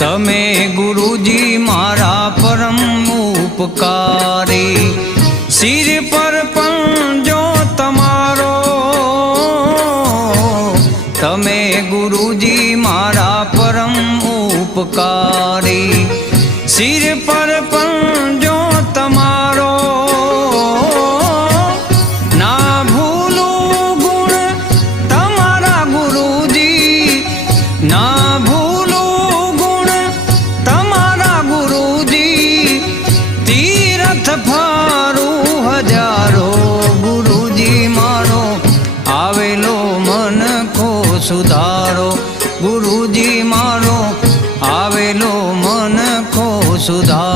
તમે ગુરુજી મારા પરમ ઉપકારી, શિર પર પંજો તમારો, તમે ગુરુજી મારા પરમ ઉપકારી, શિર પર પંજો તમારો, ના ભૂલું ગુણ તમારા ગુરુજી, ના ભૂલું ગુણ તમારા ગુરુજી, તીરથ ફારું હજારો, ગુરુજી મારો આવેલો મન કો સુધારો, ગુરુજી મારો આવેલો મન કો સુધારો।